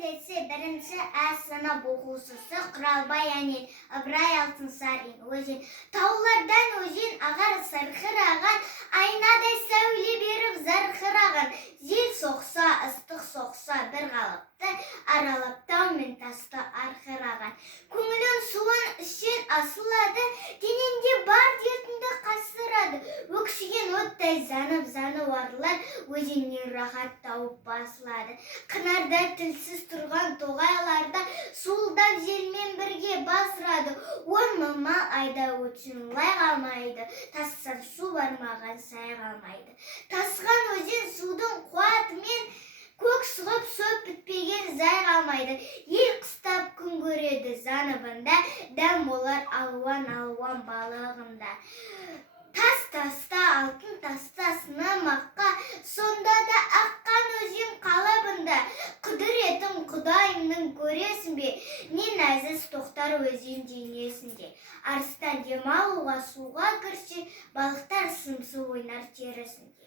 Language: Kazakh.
десе бірінші сынып оқушысы Құралбай әнел, Ыбырай Алтынсарин өзен. Таулардан өзен ағар сарқыраған, айнадай сәуле беріп зарқыраған. Жел соқса, ыстық соқса, бір қалыпты аралап тау мен тасты арқыраған. Көңілін суын ішен асылады, денеңде бар дертіңді қасырады. Өксіген оттай занып арылар, өзеннен рахат тауып басылады. Қынарда тілсіз тұрған тоғайларда суылдап желмен бірге басырады. 10 мың мал айда өтсін лай қалмайды, тассам су бармаған сай қалмайды. Тасқан өзен судың қуатымен көк сұғып сөп бітпеген зай қалмайды. Ел қыстап күн көреді заныбында, дәм болар алуан балығында. Таста, алтын таста сынамаққа, сонда да аққан өзен қалабында. Құдіретің Құдайымның көресің бе, не нәзіз тоқтар өзен денесінде. Арыстан демалуға суға кірсе, балықтар сымсы ойнар терісінде.